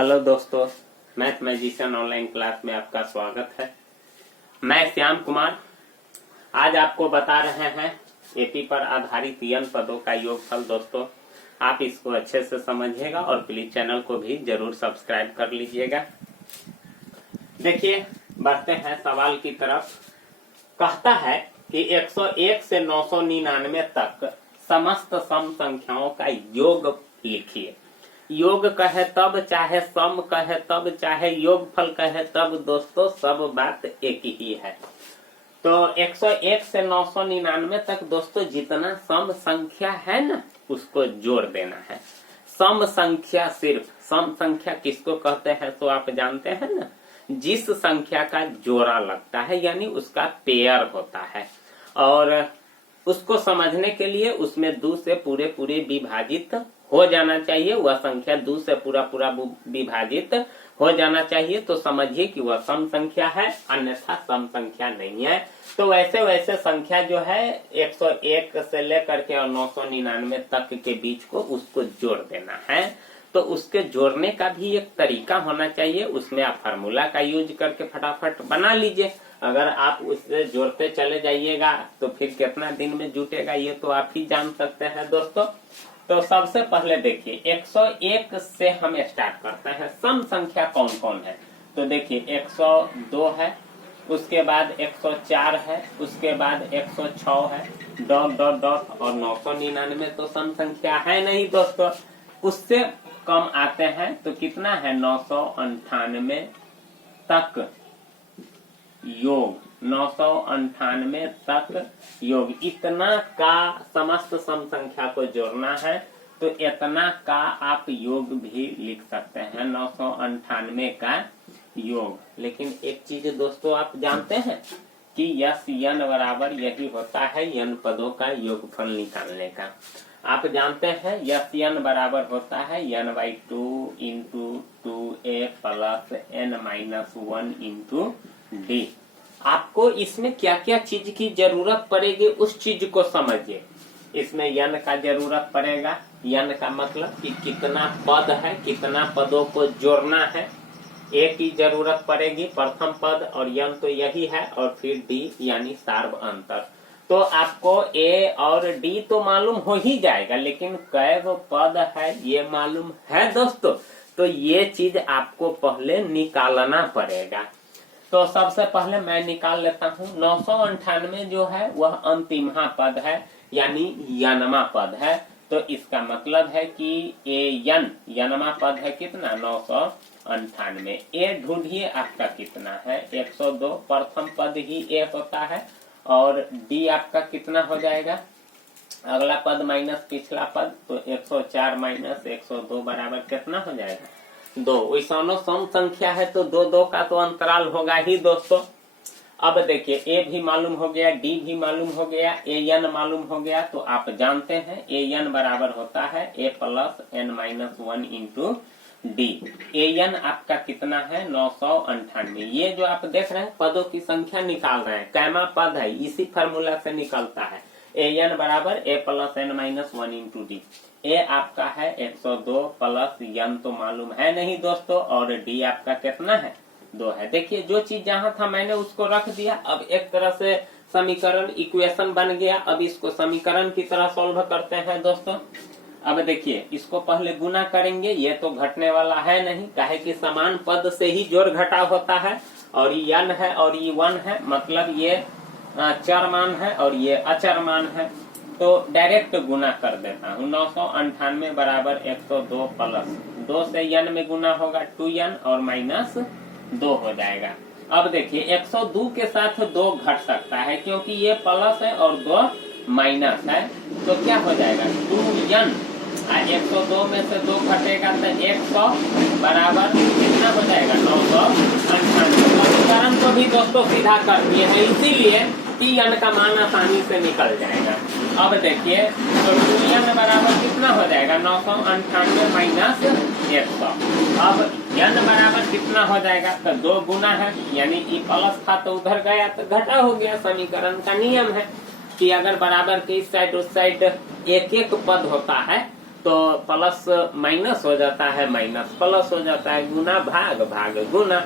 Hello दोस्तों, math magician online class में आपका स्वागत है। मैं श्याम कुमार आज आपको बता रहे हैं एपी पर आधारित n पदों का योगफल। दोस्तों, आप इसको अच्छे से समझिएगा और प्लीज चैनल को भी जरूर सब्सक्राइब कर लीजिएगा। देखिए, बढ़ते हैं सवाल की तरफ। कहता है कि 101 से 999 तक समस्त सम संख्याओं का योग लिखिए। योग कहे तब, चाहे सम कहे तब, चाहे योगफल कहे तब, दोस्तों सब बात एक ही है। तो 101 से 999 तक दोस्तों जितना सम संख्या है ना, उसको जोड़ देना है। सम संख्या, सिर्फ सम संख्या किसको कहते हैं तो आप जानते हैं ना, जिस संख्या का जोड़ा लगता है यानी उसका पेयर होता है। और उसको समझने के लिए उसमें 2 से पूरे विभाजित हो जाना चाहिए। वह संख्या 2 से पूरा विभाजित हो जाना चाहिए तो समझिए कि वह सम संख्या है, अन्यथा सम संख्या नहीं है। तो वैसे संख्या जो है 101 से लेकर के और 999 तक के बीच को उसको जोड़ देना है। तो उसके जोड़ने का भी एक तरीका होना चाहिए। उसमें आप फार्मूला का यूज करके फटाफट बना लीजिए। अगर आप उससे जोड़ते चले जाइएगा तो फिर कितना दिन में जुटेगा ये तो आप ही जान सकते हैं दोस्तों। तो सबसे पहले देखिए, 101 से हम स्टार्ट करते हैं। सम संख्या कौन कौन है तो देखिए 102 है, उसके बाद 104 है, उसके बाद 106 है, डॉट डॉट डॉट, और 999 तो सम संख्या है नहीं दोस्तों। उससे कम आते हैं तो कितना है 998 तक योग, 998 तक योग। इतना का समस्त सम संख्या को जोड़ना है तो इतना का आप योग भी लिख सकते हैं, 998 का योग। लेकिन एक चीज दोस्तों आप जानते हैं कि यस n बराबर यही होता है n पदों का योगफल निकालने का। आप जानते हैं यस n बराबर होता है n/2 into 2a plus n-1 into d। आपको इसमें क्या क्या चीज की जरूरत पड़ेगी उस चीज को समझिए। इसमें n का जरूरत पड़ेगा। n का मतलब कि कितना पद है, कितना पदों को जोड़ना है। a की जरूरत पड़ेगी, प्रथम पद, और n तो यही है, और फिर d यानी सार्व अंतर। तो आपको a और d तो मालूम हो ही जाएगा, लेकिन कै वो पद है ये मालूम है दोस्तों। तो ये चीज आपको पहले निकालना पड़ेगा। तो सबसे पहले मैं निकाल लेता हूँ। 998 जो है वह अंतिमहा पद है यानी यनमा पद है। तो इसका मतलब है कि यनमा पद है कितना 998। ए ढूंढिए आपका कितना है 102, प्रथम पद ही ए होता है, और डी आपका कितना हो जाएगा, अगला पद माइनस पिछला पद, तो 104 माइनस 102 बराबर कितना हो जाएगा 2। वैसा सम संख्या है तो 2 का तो अंतराल होगा ही दोस्तों। अब देखिए ए भी मालूम हो गया, डी भी मालूम हो गया, ए एन मालूम हो गया। तो आप जानते हैं ए एन बराबर होता है ए plus n-1 into D. A N आपका कितना है 998। ये जो आप देख रहे हैं पदों की संख्या निकाल रहे हैं, कैमा पद है, इसी फार्मूला से निकलता है। ए एन बराबर ए प्लस n-1 इंटू डी। ए आपका है 102 प्लस n तो मालूम है नहीं दोस्तों, और डी आपका कितना है 2 है। देखिए जो चीज जहां था मैंने उसको रख दिया। अब एक तरह से समीकरण इक्वेशन बन गया। अब इसको समीकरण की तरह सॉल्व करते हैं दोस्तों। अब देखिए इसको पहले गुना करेंगे, ये तो घटने वाला है नहीं, काहे कि समान पद से ही जोड़ घटाव होता है। और ये n है और ये 1 है, मतलब ये चर मान है और ये अचर मान है। तो डायरेक्ट गुना कर देता हूँ। 998 बराबर 102 प्लस 2 से n में गुना होगा 2n और माइनस 2 हो जाएगा। अब देखिए 102 के साथ 2 घट सकता है क्योंकि ये प्लस है और 2 माइनस है। तो क्या हो जाएगा 2n, 102 में से 2 घटेगा तो 100 बराबर कितना हो जाएगा 998। समीकरण को भी दोस्तों सीधा कर दिए हैं, इसीलिए n का मान आसानी से निकल जाएगा। अब देखिए तो 2n बराबर कितना हो जाएगा 998 माइनस 100। अब n बराबर कितना हो जाएगा तो 2 गुना है, यानी ई प्लस था तो उधर गया तो घटा हो गया। समीकरण का नियम है कि अगर बराबर के इस साइड उस साइड एक एक पद होता है तो प्लस माइनस हो जाता है, माइनस प्लस हो जाता है, गुना भाग भाग गुना,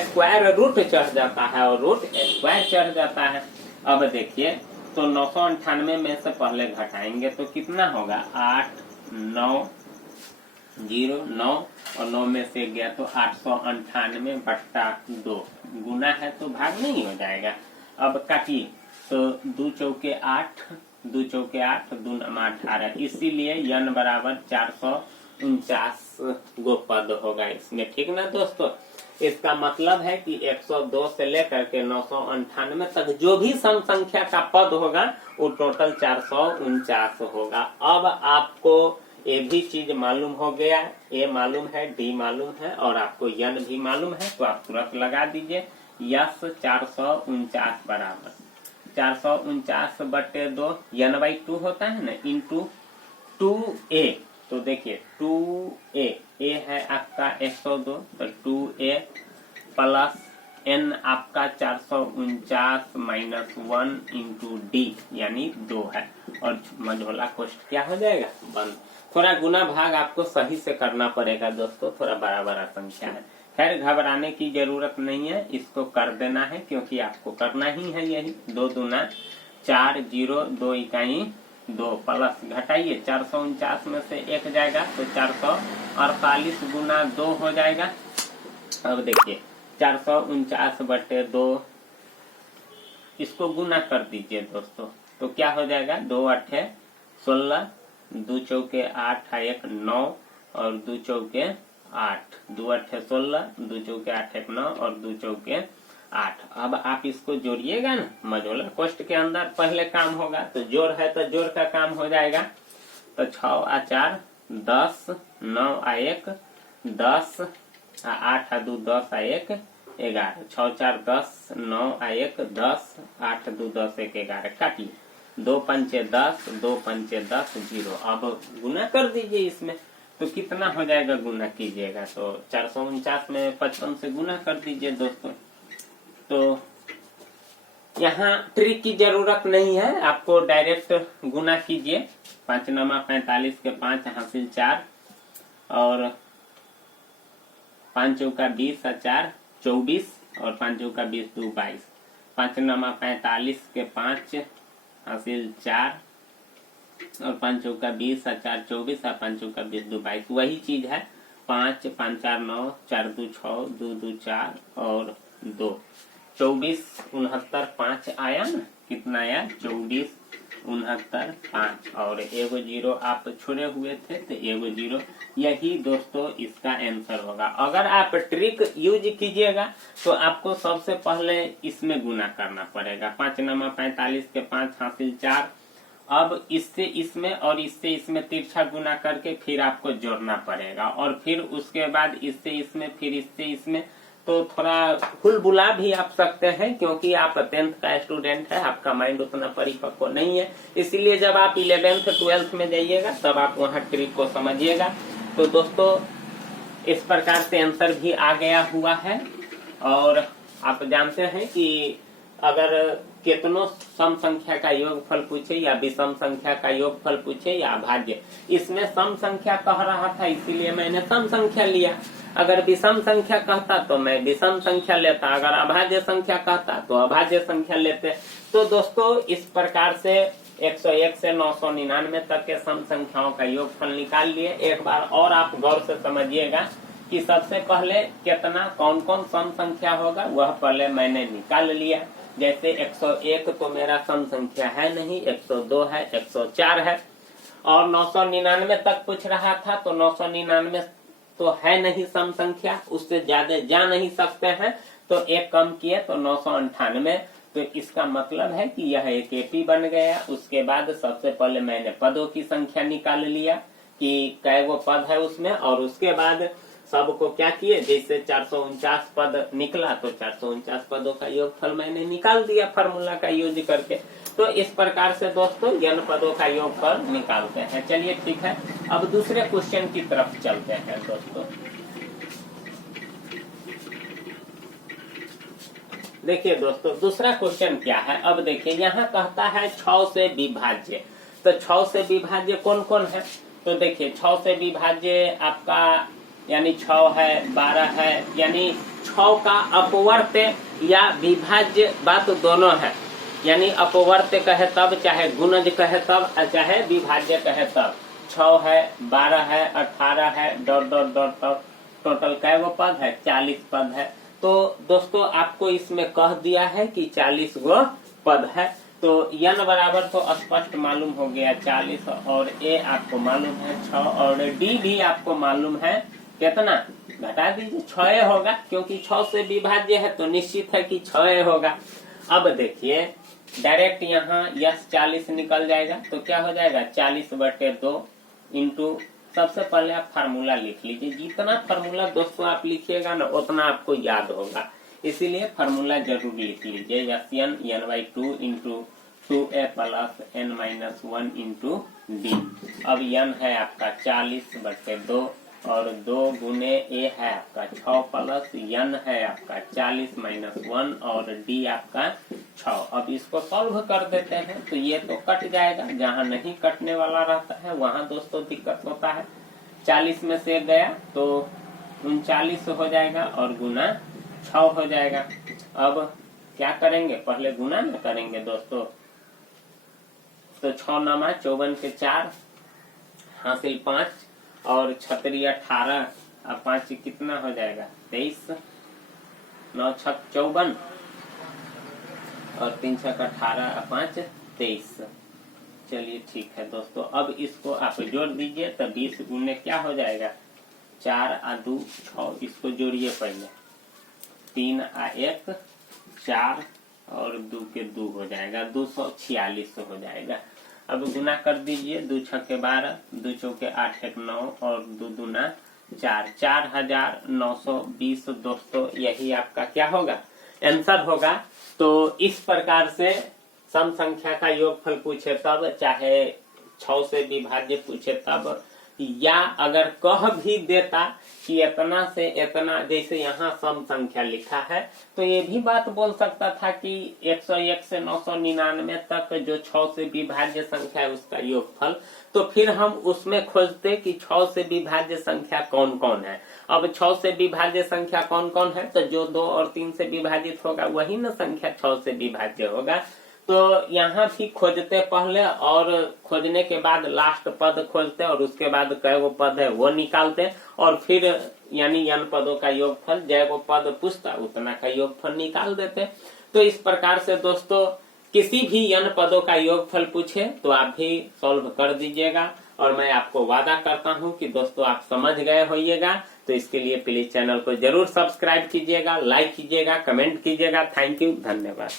स्क्वायर रूट चढ़ जाता है और रूट स्क्वायर चढ़ जाता है। अब देखिए तो 998 में से पहले घटाएंगे तो कितना होगा, 8 9 0 9 और 9 में से गया तो 898/2 गुना है तो भाग नहीं हो जाएगा। अब काटिए तो 2 चौके 8, 2 चौके 8, 2 नमा 18, इसीलिए n बराबर 449 गो पद होगा इसमें, ठीक ना दोस्तों। इसका मतलब है कि 102 से लेकर के 998 तक जो भी सम संख्या का पद होगा वो टोटल 449 होगा। अब आपको ये भी चीज मालूम हो गया, ए मालूम है, डी मालूम है और आपको n भी मालूम है, तो आप तुरंत लगा दीजिए। यस 449 बराबर 449/2 n/2 होता है ना, इंटू 2a। तो देखिए 2a, a है आपका 102, तो 2a प्लस n आपका 449 माइनस 1 इंटू डी यानी 2 है, और मझोला कोष्ठ क्या हो जाएगा, बंद। थोड़ा गुना भाग आपको सही से करना पड़ेगा दोस्तों, थोड़ा बड़ा बड़ा संख्या है। खैर घबराने की जरूरत नहीं है, इसको कर देना है क्योंकि आपको करना ही है यही। 2 दूना 4, 0 2 इकाई 2 प्लस घटाइए 449 में से 1 जाएगा तो 448 गुना 2 हो जाएगा। अब देखिए 449/2 इसको गुना कर दीजिए दोस्तों, तो क्या हो जाएगा, 2 8 16, 2 चौके 8 1 9 और 2 चौके 8, 2 8 16, 2 चौके 8 1 9 और 2 चौके 8। अब आप इसको जोड़िएगा ना, मझोला कोष्ठ के अंदर पहले काम होगा, तो जोड़ है तो जोड़ का काम हो जाएगा। तो 6 आ 4 10, 9 आ 1 10, 8 आ 2 10 आ 1 11, 6 4 10, 9 आ 1 10, 8 2 10 1 11, काटिए 2 पंचे 10, 2 पंचे 10 0। अब गुना कर दीजिए इसमें, तो कितना हो जाएगा, गुना कीजिएगा तो 449 में 55 से गुना कर दीजिए दोस्तों। तो यहाँ ट्रिक की जरूरत नहीं है, आपको डायरेक्ट गुना कीजिए। 5 नमा 45 के 5 हासिल 4 और 5 चौका 20 और 4 24 और 5 चौका 20 2 22। 5 नमा 45 के 5 हासिल 4 और 5 चौका 20 और 4 24 और 5 चौका 20 2 22। वही चीज है, 5 5 4 9 4 2 6 2 2 4 और 2 24 69 5 आया ना, कितना आया 24 69 5 और एगो 0 आप छोड़े हुए थे तो एगो 0, यही दोस्तों इसका आंसर होगा। अगर आप ट्रिक यूज कीजिएगा तो आपको सबसे पहले इसमें गुना करना पड़ेगा। 5 नमा 45 के 5 हासिल 4, अब इससे इसमें और इससे इसमें तिरछा गुना करके फिर आपको जोड़ना पड़ेगा, और फिर उसके बाद इससे इसमें फिर इससे इसमें, तो थोड़ा भूल-भुला भी आप सकते हैं क्योंकि आप 10th का स्टूडेंट है, आपका माइंड उतना परिपक्व नहीं है। इसलिए जब आप 11th 12th में जाइएगा तब आप वहाँ ट्रिक को समझिएगा। तो दोस्तों इस प्रकार से आंसर भी आ गया हुआ है, और आप जानते हैं कि अगर कितनों सम संख्या का योगफल पूछे या विषम संख्या का योगफल पूछे या अभाज्य, इसमें सम संख्या कह रहा था इसीलिए मैंने सम संख्या लिया। अगर विषम संख्या कहता तो मैं विषम संख्या लेता, अगर अभाज्य संख्या कहता तो अभाज्य संख्या लेते। तो दोस्तों इस प्रकार से 101 से 999 तक के सम संख्याओं का योगफल निकाल लिए। एक बार और आप गौर से समझिएगा कि सबसे पहले कितना कौन कौन सम संख्या होगा वह पहले मैंने निकाल लिया। जैसे 101 तो मेरा सम संख्या है नहीं, 102 है, 104 है, और 999 तक पूछ रहा था तो 999 तो है नहीं सम संख्या, उससे ज्यादा जा नहीं सकते हैं, तो एक कम किए तो 998। तो इसका मतलब है कि यह एक एपी बन गया। उसके बाद सबसे पहले मैंने पदों की संख्या निकाल लिया कि कै गो पद है उसमें, और उसके बाद सबको क्या किए, जैसे 449 पद निकला तो 449 पदों का योगफल मैंने निकाल दिया फार्मूला का यूज करके। तो इस प्रकार से दोस्तों n पदों का योगफल निकालते हैं। चलिए ठीक है, अब दूसरे क्वेश्चन की तरफ चलते हैं दोस्तों। देखिए दोस्तों दूसरा क्वेश्चन क्या है। अब देखिए यहाँ कहता है 6 से विभाज्य, तो 6 से विभाज्य कौन कौन है। तो देखिए 6 से विभाज्य आपका यानी 6 है, 12 है, यानी 6 का अपवर्त या विभाज्य बात दोनों है। यानी अपवर्त कहे तब, चाहे गुणज कहे तब, चाहे विभाज्य कहे तब। 6 है, 12 है, 18 है, डॉट डॉट डॉट तक टोटल कै गो पद है? 40 पद है। तो दोस्तों आपको इसमें कह दिया है कि 40 गो पद है। तो n बराबर तो स्पष्ट मालूम हो गया 40, और a आपको मालूम है 6, और d भी आपको मालूम है कितना? घटा दीजिए, 6 होगा, क्योंकि 6 से विभाज्य है तो निश्चित है कि 6 होगा। अब देखिए डायरेक्ट यहाँ यस 40 निकल जाएगा, तो क्या हो जाएगा? 40/2 इंटू, सबसे पहले आप फार्मूला लिख लीजिए। जितना फार्मूला दोस्तों आप लिखिएगा ना उतना आपको याद होगा, इसीलिए फार्मूला जरूर लिख लीजिए। Yes n/2 into 2a plus n-1 into D. अब n है आपका 40/2 और 2 गुने a है आपका 6 प्लस n है आपका 40-1 और d आपका 6। अब इसको सॉल्व कर देते हैं तो ये तो कट जाएगा, जहाँ नहीं कटने वाला रहता है वहाँ दोस्तों दिक्कत होता है। 40 में से गया तो 39 हो जाएगा और गुना 6 हो जाएगा। अब क्या करेंगे? पहले गुना में करेंगे दोस्तों, तो 6 9 54 के 4 हासिल 5 और 36 18, अब 5 कितना हो जाएगा? 23, 9 6 54 और 3 6 18, 5 23। चलिए ठीक है दोस्तों, अब इसको आप जोड़ दीजिए तो 20 गुने क्या हो जाएगा? 4 आ 2 6, इसको जोड़िए पहले, 3 आ 1 4 और 2 के 2 हो जाएगा, 246 हो जाएगा। अब गुना कर दीजिए, 2 6 12, 2 चौके 8 1 9 और 2 दूना 4, 4920 दोस्तों, यही आपका क्या होगा? आंसर होगा। तो इस प्रकार से सम संख्या का योगफल पूछे तब, चाहे 6 से विभाज्य पूछे तब, या अगर कह भी देता कि इतना से इतना, जैसे यहाँ सम संख्या लिखा है, तो ये भी बात बोल सकता था कि 101 से 999 तक जो 6 से विभाज्य संख्या है उसका योगफल, तो फिर हम उसमें खोजते कि 6 से विभाज्य संख्या कौन कौन है। अब 6 से विभाज्य संख्या कौन कौन है? तो जो 2 और 3 से विभाजित होगा वही न संख्या 6 से विभाज्य होगा। तो यहाँ भी खोजते पहले, और खोजने के बाद लास्ट पद खोजते और उसके बाद कै गो पद है वो निकालते, और फिर यानी n पदों का योगफल, जय गो पद पूछता उतना का योगफल निकाल देते। तो इस प्रकार से दोस्तों किसी भी n पदों का योगफल पूछे तो आप भी सॉल्व कर दीजिएगा, और मैं आपको वादा करता हूं कि दोस्तों आप समझ गए होइएगा। तो इसके लिए प्लीज चैनल को जरूर सब्सक्राइब कीजिएगा, लाइक कीजिएगा, कमेंट कीजिएगा। थैंक यू, धन्यवाद।